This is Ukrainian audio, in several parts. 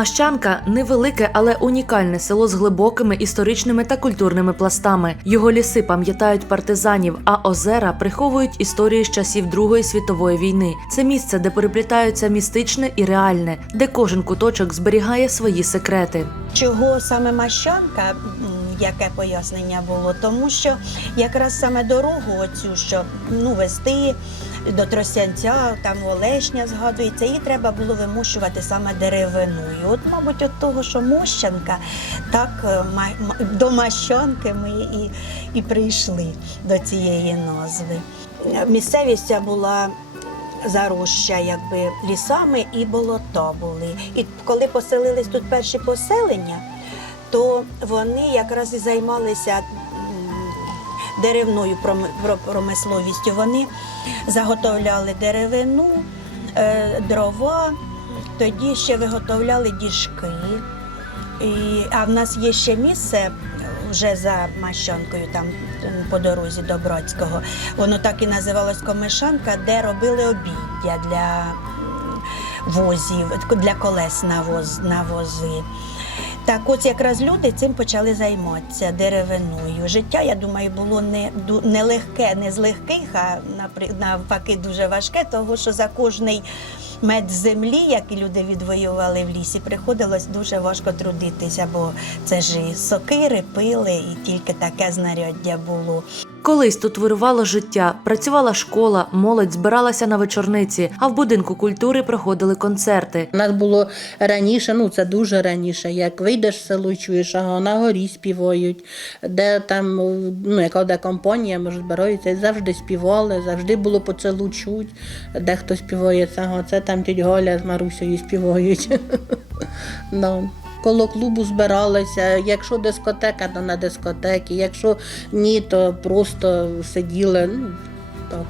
Мащанка невелике, але унікальне село з глибокими історичними та культурними пластами. Його ліси пам'ятають партизанів, а озера приховують історії з часів Другої світової війни. Це місце, де переплітаються містичне і реальне, де кожен куточок зберігає свої секрети. Чого саме Мащанка, яке пояснення було? Тому що якраз саме дорогу оцю, що ну, вести до Тростянця, там Олешня згадується, її треба було вимощувати саме деревиною. От, мабуть, от того, що Мощанка, так е, до Мащанки ми і, і прийшли до цієї назви. Місцевість ця була зароща якби лісами і болота були. І коли поселились тут перші поселення, то вони якраз і займалися деревною промисловістю. Вони заготовляли деревину, е, дрова, тоді ще виготовляли діжки. І, а в нас є ще місце вже за Мащанкою, там по дорозі до Бродського. Воно так і називалось Комишанка, де робили обіддя для возів, для колес на вози. Так, ось якраз люди цим почали займатися деревиною. Життя, я думаю, було не, не легке, не з легких, а навпаки дуже важке, тому що за кожний мед землі, який люди відвоювали в лісі, приходилось дуже важко трудитися, бо це ж і сокири, пили, і тільки таке знаряддя було. Колись тут вирувало життя, працювала школа, молодь збиралася на вечорниці, а в будинку культури проходили концерти. У нас було раніше, ну це дуже раніше, як вийдеш в село, чуєш, ага, на горі співають, де там, ну, яка де компанія, може, збираються, завжди співали, завжди було по селу чуть, де хто співає, це, це там тіть Голя з Марусею співають. Коло клубу збиралися, якщо дискотека, то на дискотеки, якщо ні, то просто сиділи. Ну, так.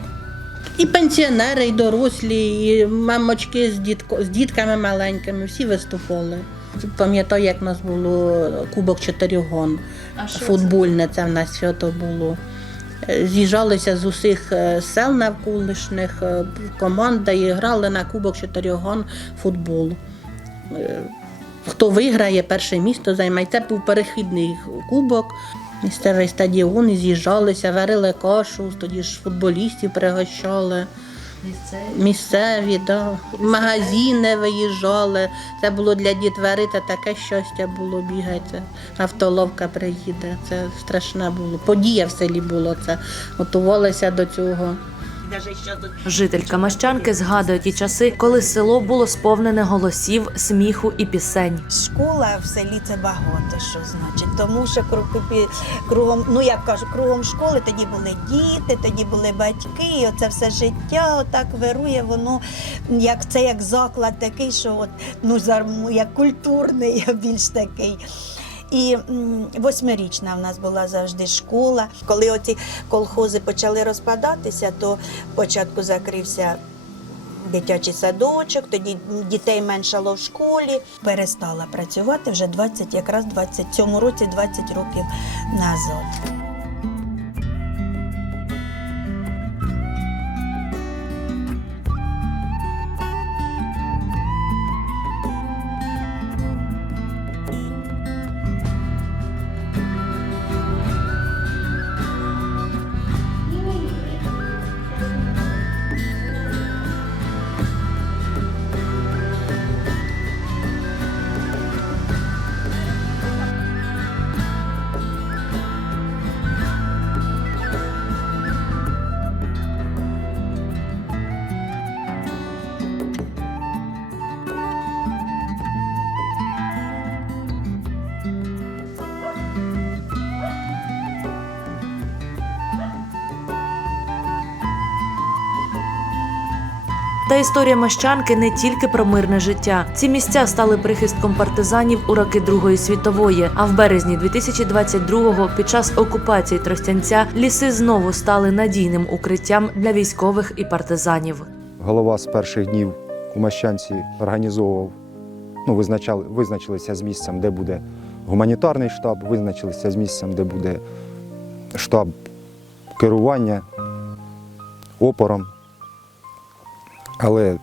І пенсіонери, і дорослі, і мамочки з, дітко, з дітками маленькими, всі виступали. Пам'ятаю, як в нас було Кубок чотирьох гон. Футбольне це в нас свято було. Е, З'їжджалися з усіх е, сел навколишніх е, команда і грали на Кубок чотирьох гон футбол. Хто виграє, перше місто займає. Це був перехідний кубок. Місцевий стадіон і з'їжджалися, варили кашу, тоді ж футболістів пригощали. Місцеві, да. магазини виїжджали. Це було для дітвери, це таке щастя було бігати. Автоловка приїде. Це страшне було. Подія в селі було це. Готувалися до цього. Жителька Мащанки згадує ті часи, коли село було сповнене голосів, сміху і пісень. Школа в селі це багато що значить, тому що кругом, ну як кажу, кругом школи тоді були діти, тоді були батьки, і оце все життя отак вирує, воно як це як заклад такий, що от ну зар- як культурний, більш такий. І восьмирічна в нас була завжди школа. Коли оці колхози почали розпадатися, то спочатку закрився дитячий садочок, тоді дітей меншало в школі. Перестала працювати вже 20, якраз 20, цьому році 20 років назад. Та історія Мащанки не тільки про мирне життя. Ці місця стали прихистком партизанів у роки Другої світової. А в березні 2022-го, під час окупації Тростянця, ліси знову стали надійним укриттям для військових і партизанів. Голова з перших днів у Мащанці організовував, ну, визначали, визначилися з місцем, де буде гуманітарний штаб, визначилися з місцем, де буде штаб керування опором. Але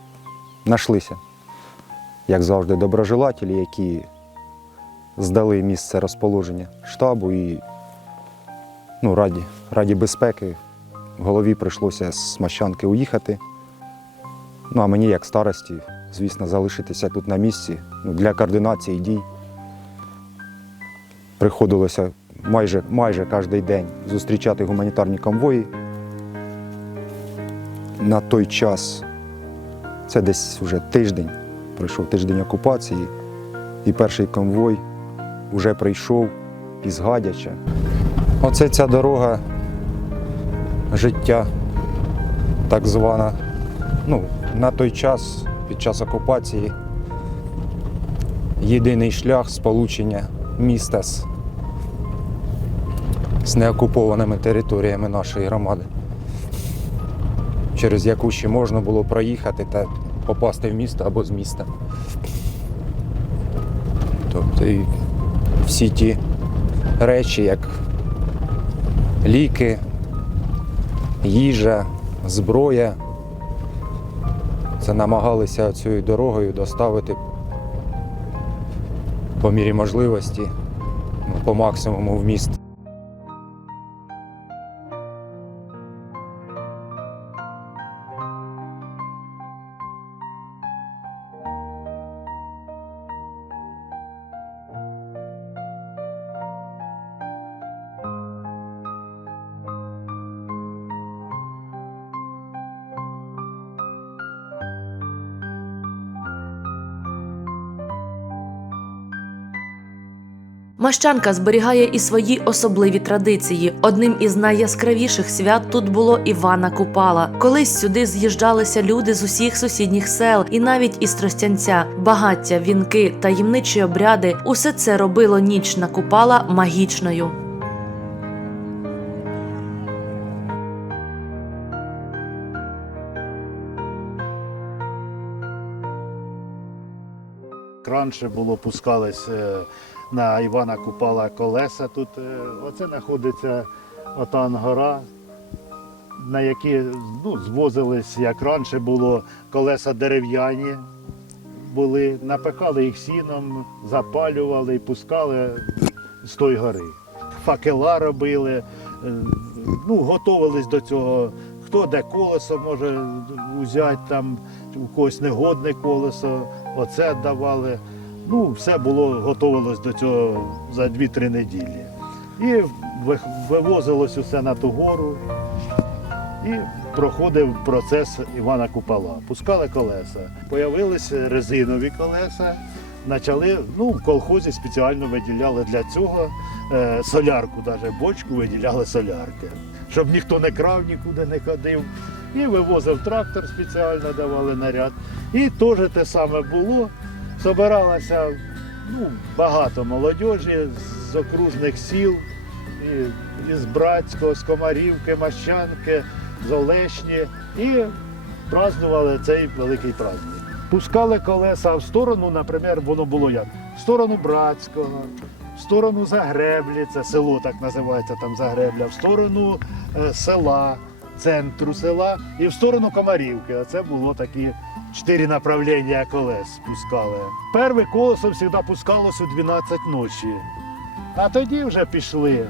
знайшлися як завжди, доброжелателі, які здали місце розположення штабу і ну, раді, раді безпеки голові прийшлося з Мащанки уїхати. Ну а мені, як старості, звісно, залишитися тут на місці ну, для координації дій. Приходилося майже, майже кожен день зустрічати гуманітарні конвої. На той час це десь вже тиждень, пройшов тиждень окупації, і перший конвой вже прийшов із Гадяча. Оце ця дорога життя, так звана. Ну, на той час, під час окупації, єдиний шлях сполучення міста з, з неокупованими територіями нашої громади, через яку ще можна було проїхати та попасти в місто або з міста. Тобто і всі ті речі, як ліки, їжа, зброя. Це намагалися цією дорогою доставити по мірі можливості, ну, по максимуму в міст. Мащанка зберігає і свої особливі традиції. Одним із найяскравіших свят тут було Івана Купала. Колись сюди з'їжджалися люди з усіх сусідніх сел, і навіть із Тростянця. Багаття, вінки, таємничі обряди усе це робило ніч на Купала магічною. Раніше було пускались е, на Івана Купала колеса. Тут е, оце знаходиться отан гора, на які ну, звозились, як раніше було колеса дерев'яні були, напекали їх сіном, запалювали і пускали з тої гори. Факела робили, е, ну, готувались до цього. Хто де колесо може взяти, там, у когось негодне колесо, оце давали. Ну, все було готувалось до цього за 2-3 неділі. І вивозилось усе на ту гору, і проходив процес Івана Купала. Пускали колеса. Появилися резинові колеса. Почали, ну, в колхозі спеціально виділяли для цього е, солярку, навіть бочку виділяли солярки, щоб ніхто не крав, нікуди не ходив. І вивозив трактор спеціально, давали наряд. І теж те саме було. Собиралося ну, багато молодіжі з окружних сіл, із Братського, з Комарівки, Мащанки, з Олешні і празднували цей великий праздник. Пускали колеса в сторону, наприклад, воно було як? В сторону Братського, в сторону Загреблі, це село так називається там Загребля, в сторону е, села, центру села і в сторону Комарівки. Оце було такі чотири направлення колес пускали. Перше колесо завжди пускалось у 12 ночі, а тоді вже пішли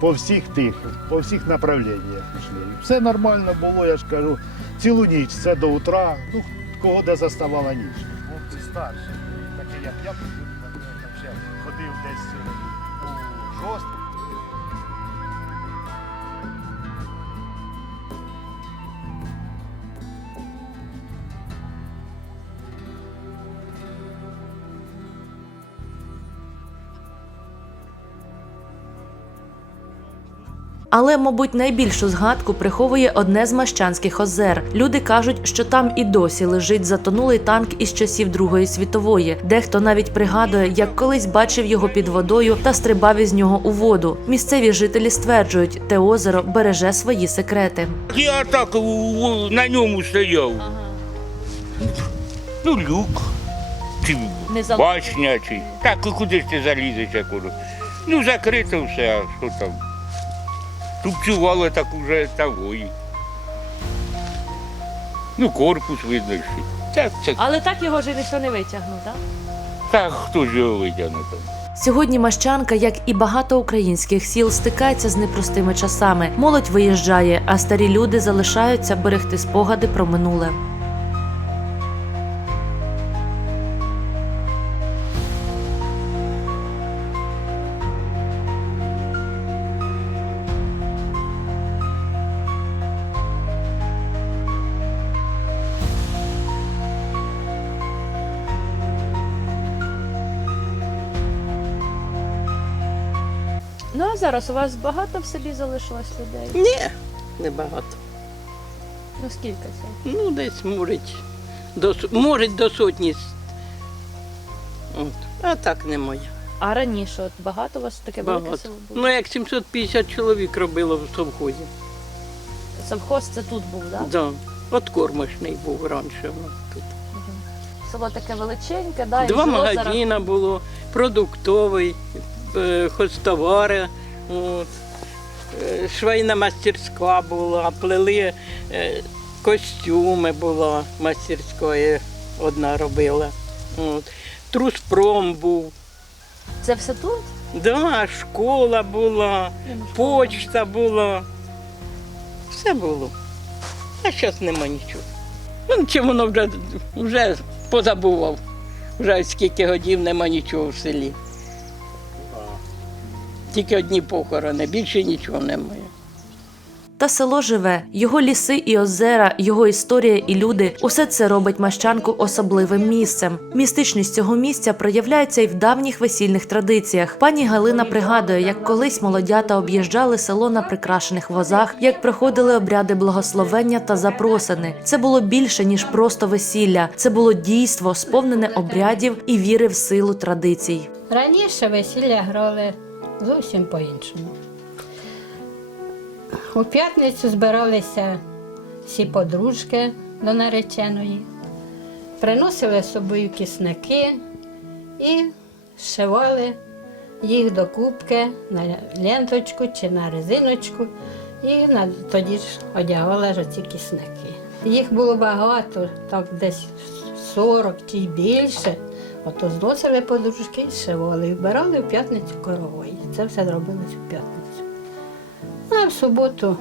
по всіх тих, по всіх направленнях пішли. Все нормально було, я ж кажу, цілу ніч, це до утра, ну, кого де заставала ніч. Хлопці старші, такі як я, ще ходив десь у шосту. Але, мабуть, найбільшу згадку приховує одне з Мащанських озер. Люди кажуть, що там і досі лежить затонулий танк із часів Другої світової. Дехто навіть пригадує, як колись бачив його під водою та стрибав із нього у воду. Місцеві жителі стверджують, те озеро береже свої секрети. Я так на ньому стояв. Ну, люк. Чи башня, чи. Так, і куди ж ти залізеш, я кажу. Ну, закрито все, а що там. Тупцювали так уже того. Ну, корпус видно ще. Так, це Але так його ж і ніхто не витягнув, так? так, хто ж його витягне там. Сьогодні Мащанка, як і багато українських сіл, стикається з непростими часами. Молодь виїжджає, а старі люди залишаються берегти спогади про минуле. Зараз у вас багато в селі залишилось людей? Ні, небагато. Ну скільки це? Ну, десь мурить до, мурить до сотні. От. А так не моя. А раніше от багато у вас таке велике Багато. село було? Ну, як 750 чоловік робило в совхозі. Совхоз це тут був, так? Да. От кормочний був раніше. ну, тут. Село таке величеньке, да, і Два зараз- магазини було, продуктовий, е, хозтовари, от, швейна мастерська була, плели е, костюми була мастерської, одна робила. От. Труспром був. Це все тут? Да, школа була, почта була. Все було. А зараз нема нічого. Ну, чи воно вже, вже позабував. Вже скільки годів нема нічого в селі. Тільки одні похорони, більше нічого немає. Та село живе, його ліси і озера, його історія і люди усе це робить Мащанку особливим місцем. Містичність цього місця проявляється і в давніх весільних традиціях. Пані Галина пригадує, як колись молодята об'їжджали село на прикрашених возах, як проходили обряди благословення та запросини. Це було більше ніж просто весілля. Це було дійство, сповнене обрядів і віри в силу традицій. Раніше весілля грали зовсім по-іншому. У п'ятницю збиралися всі подружки до нареченої, приносили з собою кисники і зшивали їх до кубки на ленточку чи на резиночку, і тоді ж одягала ж ці кисники. Їх було багато, так десь 40 чи більше. Ото зносили подружки і зшивали, і вбирали в п'ятницю корової. Це все робилось в п'ятницю. А в суботу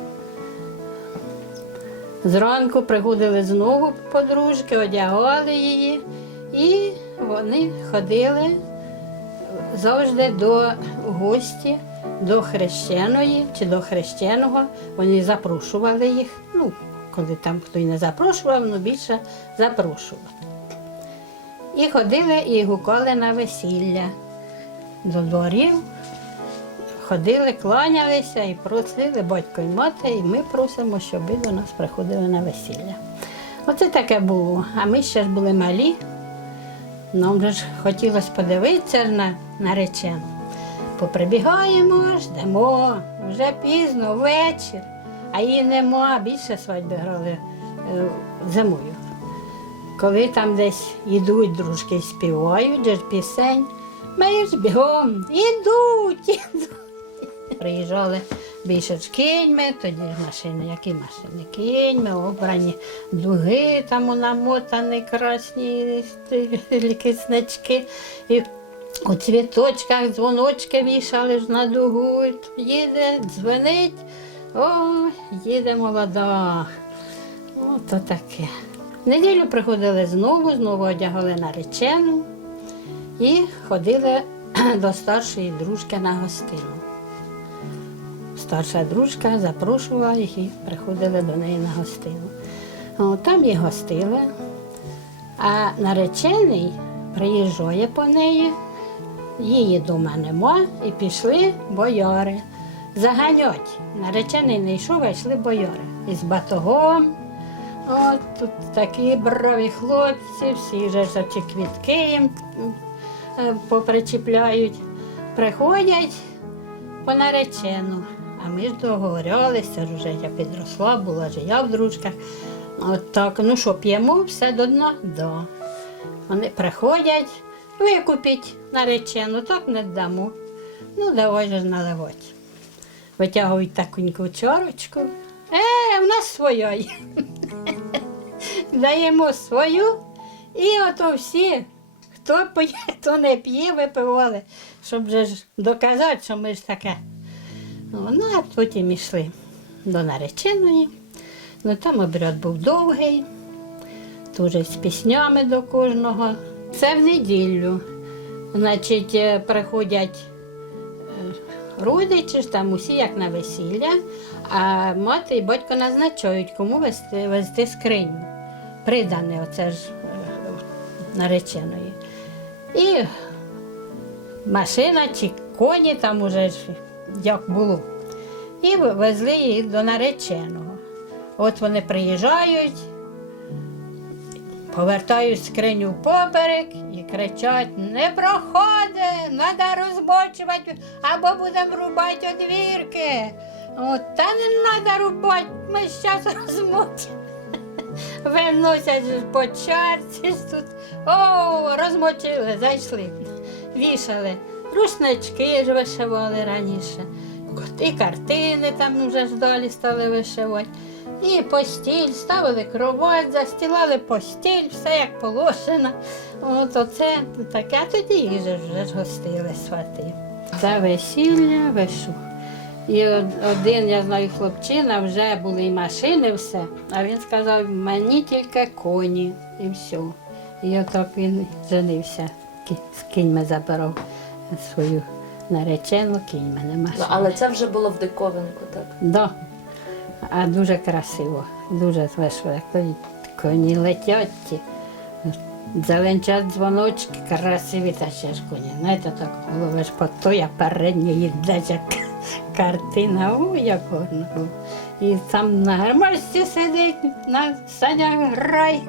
зранку приходили знову подружки, одягали її, і вони ходили завжди до гості, до хрещеної чи до хрещеного. Вони запрошували їх. Ну, коли там хто й не запрошував, ну більше запрошував. І ходили і гукали на весілля. До дворів ходили, кланялися і просили батько і мати, і ми просимо, щоб ви до нас приходили на весілля. Оце таке було. А ми ще ж були малі. Нам же ж хотілося подивитися на наречену. Поприбігаємо, ждемо, вже пізно, вечір, а її нема, більше свадьби грали е, зимою. Коли там десь йдуть дружки співають же пісень, ми ж бігом, ідуть, ідуть. Приїжджали більше ж кіньми, тоді машини, які машини? Кіньми, обрані дуги, там намотані красні киснички. І у цвіточках дзвоночки вішали ж на дугу. Їде, дзвонить, о, їде молода. О, то таке. В неділю приходили знову, знову одягали наречену і ходили до старшої дружки на гостину. Старша дружка запрошувала їх і приходили до неї на гостину. О, там їх гостили, а наречений приїжджає по неї, її дома нема, і пішли бояри. Заганять. Наречений не йшов, а йшли бояри. Із батогом. От тут такі браві хлопці, всі вже ті квітки їм е, попричіпляють. Приходять по наречену. А ми ж договорялися, вже я підросла, була ж я в дружках. От так, ну що, п'ємо все до дна? Да. Вони приходять, викупіть наречену, так не дамо. Ну, давай же ж наливати. Витягують такуньку чарочку. Е, в нас своя. Даємо свою І ото всі, хто п'є, хто не п'є, випивали, щоб же ж доказати, що ми ж таке. Ну, ну, а потім йшли до нареченої. Ну там обряд був довгий, дуже з піснями до кожного. Це в неділю. Значить, е, приходять е, родичі там усі як на весілля, а мати і батько назначають, кому вести, вести скриню. Придане оце ж нареченої. І машина чи коні там уже ж як було. І везли її до нареченого. От вони приїжджають, повертають скриню поперек і кричать: не проходи, треба розбочувати, або будемо рубати одвірки. От, та не треба рубати, ми зараз розмочимо. Виносять по чарці тут. О, розмочили, зайшли, вішали. Рушнички ж вишивали раніше. І картини там вже ж далі стали вишивати. І постіль, ставили кровать, застілали постіль, все як положено. От оце таке, а тоді ж вже ж гостили свати. Це весілля вишу. І один, я знаю, хлопчина, вже були і машини, все. А він сказав, мені тільки коні і все. І отак він женився, з кіньми забирав свою наречену, кінь мене машину. це вже було в диковинку, так? Да. А дуже красиво, дуже як коні летять. Зеленчать дзвоночки, красиві та ще ж коні. Знаєте, так голови ж по той, а передньо їздить як картина. О, як. І там на гармошці сидить, на санях грай.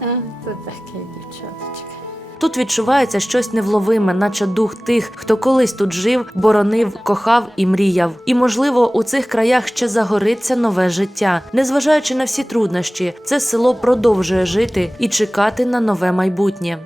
А, таке дівчаточка. Тут відчувається щось невловиме, наче дух тих, хто колись тут жив, боронив, кохав і мріяв. І можливо, у цих краях ще загориться нове життя. Незважаючи на всі труднощі, це село продовжує жити і чекати на нове майбутнє.